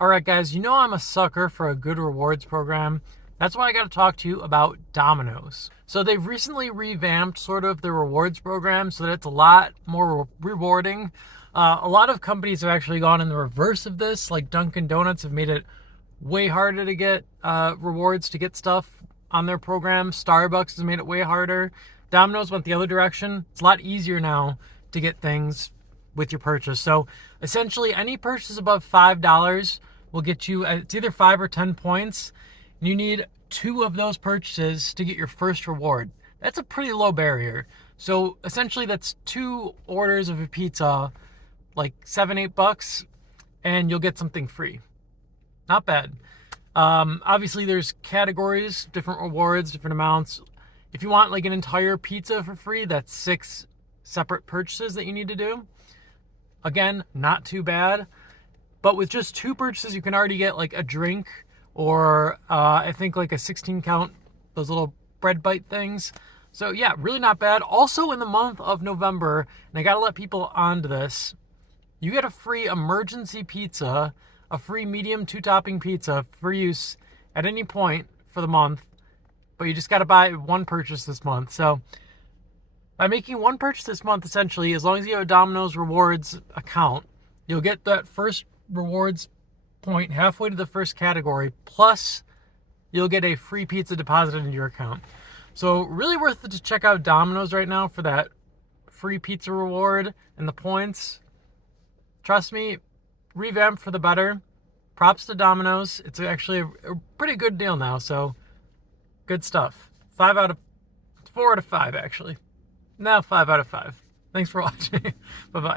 All right, guys, you know I'm a sucker for a good rewards program. That's why I got to talk to you about Domino's. So they've recently revamped sort of the rewards program so that it's a lot more rewarding. A lot of companies have actually gone in the reverse of this, like Dunkin' Donuts have made it way harder to get rewards to get stuff on their program. Starbucks has made it way harder. Domino's went the other direction. It's a lot easier now to get things with your purchase. So essentially any purchase above $5 will get you, it's either 5 or 10 points. You need 2 of those purchases to get your first reward. That's a pretty low barrier. So essentially that's 2 orders of a pizza, like $7-8, and you'll get something free. Not bad. Obviously there's categories, different rewards, different amounts. If you want like an entire pizza for free, that's 6 separate purchases that you need to do. Again, not too bad. But with just 2 purchases, you can already get like a drink or I think like a 16 count, those little bread bite things. So yeah, really not bad. Also in the month of November, and I gotta let people onto this, you get a free emergency pizza, a free medium 2-topping pizza for use at any point for the month, but you just gotta buy 1 purchase this month. So by making 1 purchase this month, essentially, as long as you have a Domino's Rewards account, you'll get that first rewards point halfway to the first category, plus you'll get a free pizza deposited into your account. So really worth it to check out Domino's right now for that free pizza reward and the points. Trust me, revamped for the better. Props to Domino's. It's actually a pretty good deal now, so good stuff. 4 out of 5, actually. Now 5 out of 5. Thanks for watching. Bye-bye.